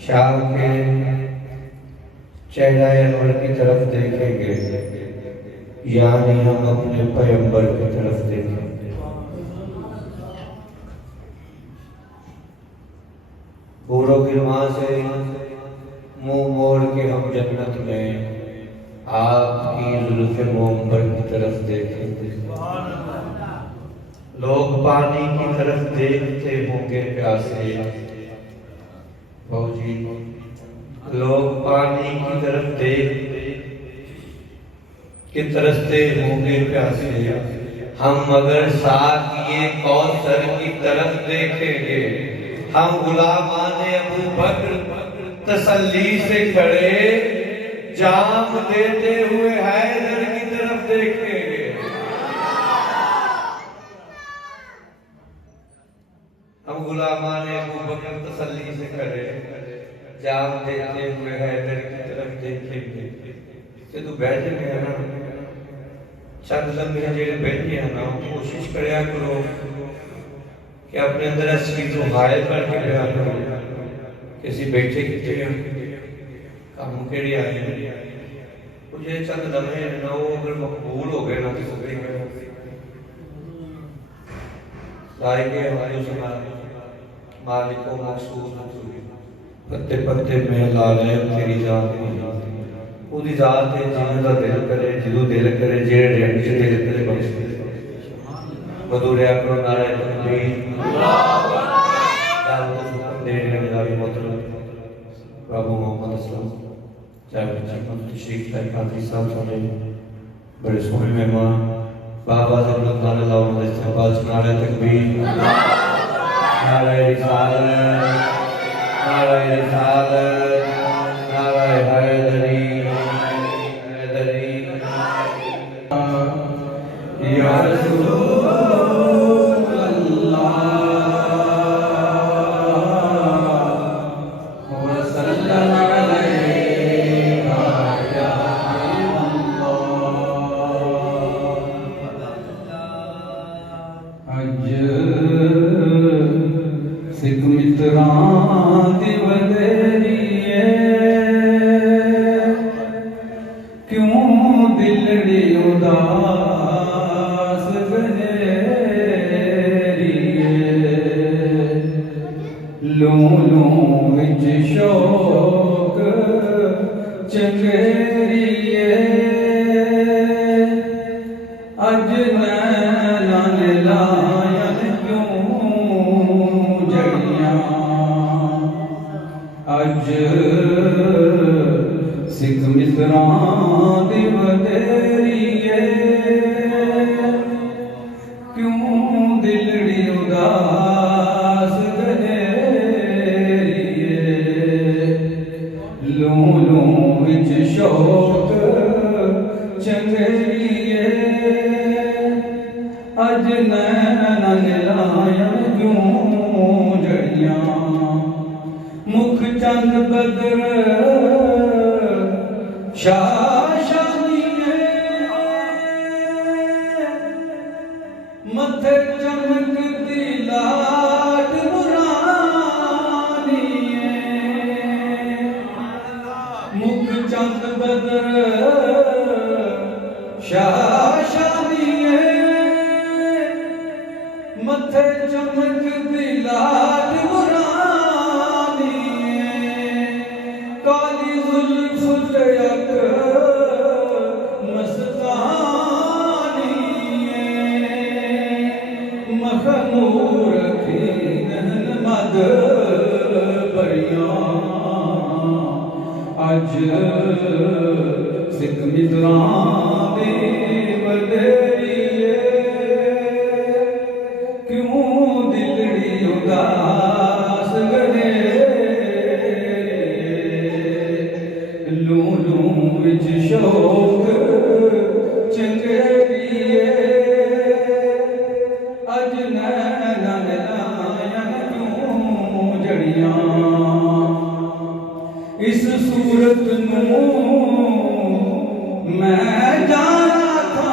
शाह के चेहरा अनवर की तरफ देखेंगे, यानी हम अपने पैगंबर की तरफ देखेंगे। बूढ़ो गिरवा से मुंह मोड़ के हम जन्नत में आपकी जुल्फ़े मोहम्मद की तरफ देखेंगे। लोग पानी की तरफ देखते होंगे प्यासे, फौजी लोग पानी की तरफ के तरसते होंगे प्यासे, हम मगर साथ ये कौसर की तरफ देखेंगे। हम गुलामाने अबू बकर तसल्ली से खड़े जाम देते हुए हैदर की तरफ देखेंगे। हम गुलामाने अबू बकर तसल्ली से खड़े जाम देते हुए हैदर की तरफ देखेंगे। से तू बैठे में है ना, चंद लम्हे जेड़े बैठे हैं ना, कोशिश करया करो कि अपने अंदर असली तो हायल करके बयान करो। किसी बैठे कितने काम केड़ी आए हैं, मुझे चंद लम्हे है ना, वो अगर मकबूल हो गए ना तो सब लाएंगे हमारे सुना मालिक को मखसूस पत्ते पत्ते में ला ले तेरी जात ओदी जात है जिन्हें दा दिल करे, जिदो दिल करे, जेड़े रेंड से दिल करे बख्श दे। मधुरया करो नारे तकबीर अल्लाहु अकबर। दावत हुक्म देने वाला भी मतलब प्रभु मोहम्मद अस्सलाम चाहे बच्चे तशरीफ लाए कादरी साहब सारे बड़े सोहने मेहमान बाबा जरूरत नारे लाओ मदद से बाज नारे तकबीर नारे रिसालत नारे रिसालत नारे हैदरी हैदरी या रसूल अल्लाह व सल्लल्लाहु अलैहि या अल्लाह। अज सिख मित्रां दी वडेरिए क्यों दिलड़ी उदास गजेरिए, लूं लूं विच शौक चंगेरिए, अज नैना ने लायन क्यों जड़ियां, अज सिख मित्रां दी वडेरिए क्यों दिलड़ी उदास गजेरिए, लूं लूं विच शौक चंगेरिए, अज नैना लाया क्यों जड़ियां, मुख चंद बदर शाह शाही सुंदर शाशानिए मथे चमक दिलाट मुरानिए काली जुल्फ तयक मस्तानिए मखमूर की नहन मद बरियां अज सिख मित्रां दी वडेरिए क्यों दिलड़ी उदास गने लू लू विच शौक चंगेरिए अज नैना नैन क्यों जड़ियां इस सूरत नूं मैं जाना था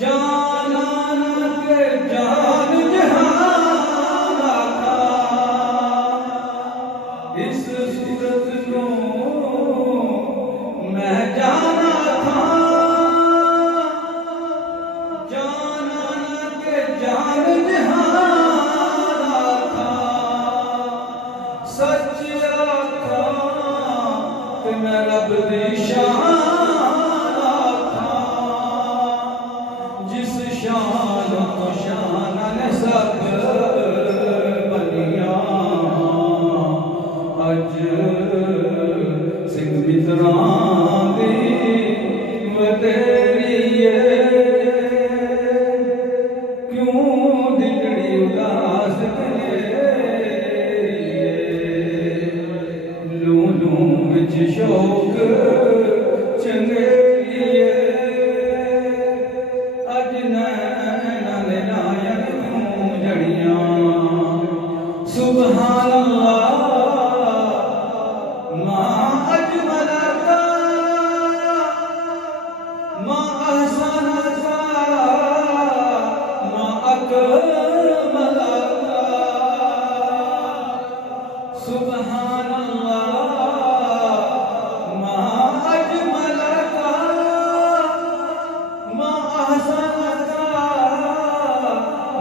जाना के जान जहान था इस सूरत नूं मैं जाना था जाना के जान जहान था सच आखा कि मैं रब दी शान आखा जिस शान तो शान ने सब बनिया अज सिख मित्रां दी वडेरिए क्यों दिलड़ी उदास लू लू विच शौक चंगेरिए अज नैना नैन क्यों जड़ियां सुभान अल्लाह मां अजमल का मां अहसन का मां अकमल का सुभान अल्लाह मां अजमल का मां अहसन का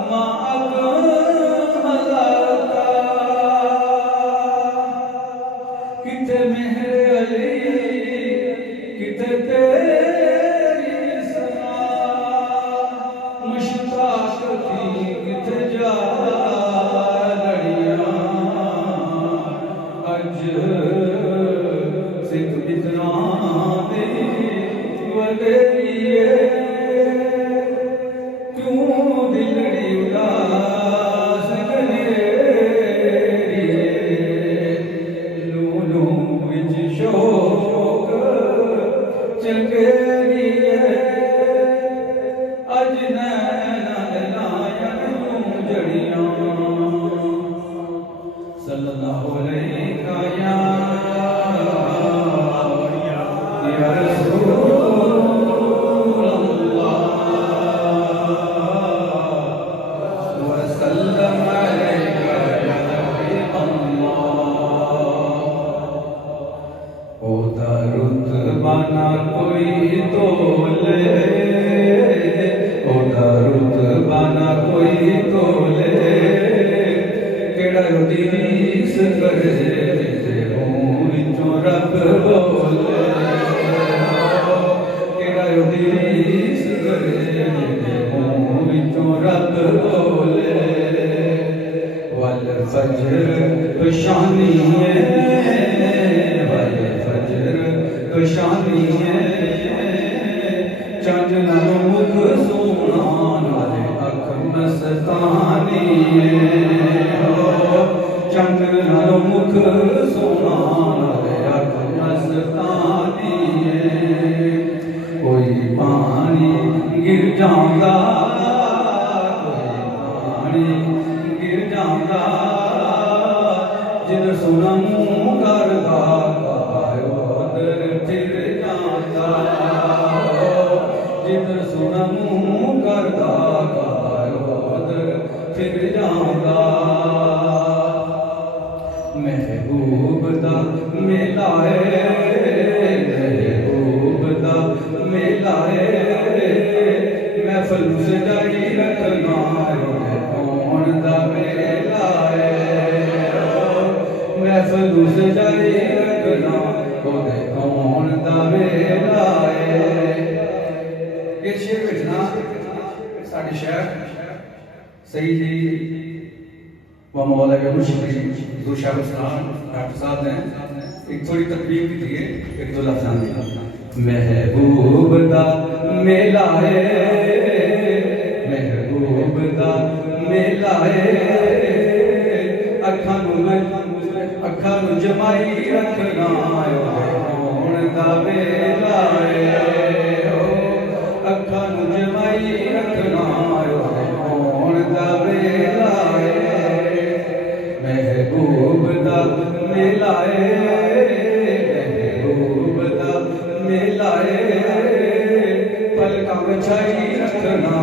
मां अकमल का किथे मेहर अली किथे तेरी सना मुश्ताक थी किथे जा लड़ियां अज सिख मित्रां दी वडेरिए क्यों दिलड़ी उदास गनेरिए लू लू विच शौक चंगेरिए अज नैना नैन क्यों जड़ियां सल्लल्लाहु अलैहि या रसूल अल्लाह व सल्लम अलैका या हबीब अल्लाह ओ रुतबा ना कोई तोले ओ रुतबा ना कोई तोले केड़ा हदीस करे ते विचों रब बोले केड़ा हदीस करे ते विचों रब बोले वल फजर पशानी है वल फजर पशानी है चंद नालों मुख सोना नाले अख मस्तानी है चंद नालों मुख सोना नाले अख मस्तानी है कोई पानी गिर जांदा कोई पानी गिर जांदा जिधर सोना मुंह करदा उधर फिर जांदा जिधर सोना मुंह करदा उधर फिर जांदा महबूब सही जी वह मौला के मुश्किल दो शाह डॉक्टर साहब ने एक थोड़ी तकलीफ दी है, एक दो लफ्ज़ महबूब दा मेला है, महबूब दा मेला है, अखां नूं जमाई रखना होण दा वेला है, अखां नूं जमाई रखना होण दा वेला है, महबूब दा मेला है, महबूब दा मेला है, पलकां विछाई रखना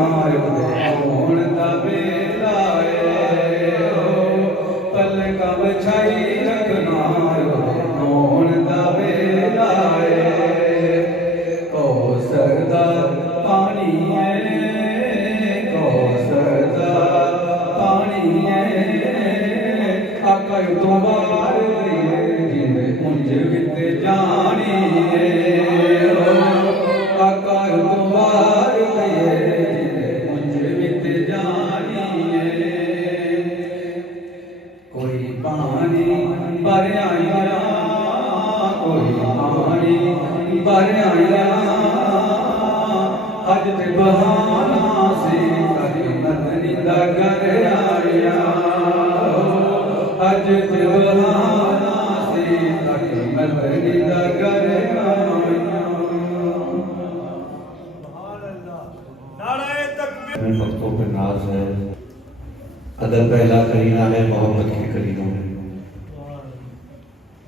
होण दा वेला है, पलकां विछाई रखना होण दा वेला है, कौसर दा पानी है, कौसर दा पानी है, आका तो बार जिंद मुंज वित जानी है, आका तो बार जिंद मुंज वित जानी है, कोई पानी भर आया, कोई पानी भर आया, अज ते बहाना से कभी नदनी दा घर आया, अज ते बहाना से कभी नदनी दा घर आया। इन वक्तों पे नाज है, अदब पहला करीना है मोहब्बत के करीनों में,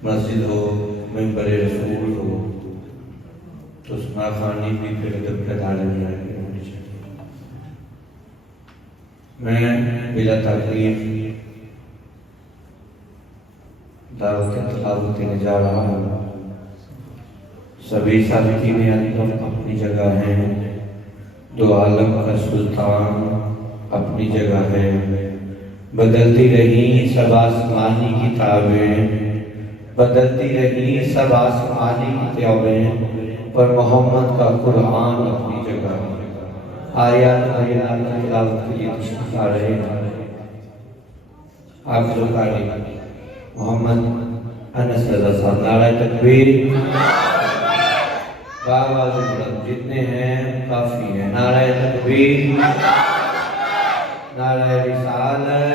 मस्जिद हो मिंबर रसूल हो तो सुना खानी भी फिर अदब के दायरे में होनी चाहिए। मैं बिला तकलीफ दावत तलावत में जा रहा हूँ, सभी साथी में अंदर अपनी जगह है, दो आलम का सुल्तान अपनी जगह है, बदलती रही सब आसमानी किताबें, बदलती रही सब आसमानी किताबें, पर मोहम्मद का कुरान अपनी जगह है। आयात आयात तिलावत के लिए तशरीफ ला रहे हैं हाफिज़ कारी मोहम्मद अनस रज़ा साहब। नारा तकबीर, आवाज़ बुलंद, जितने हैं काफी है। नारा तकबीर, नारा रिसालत,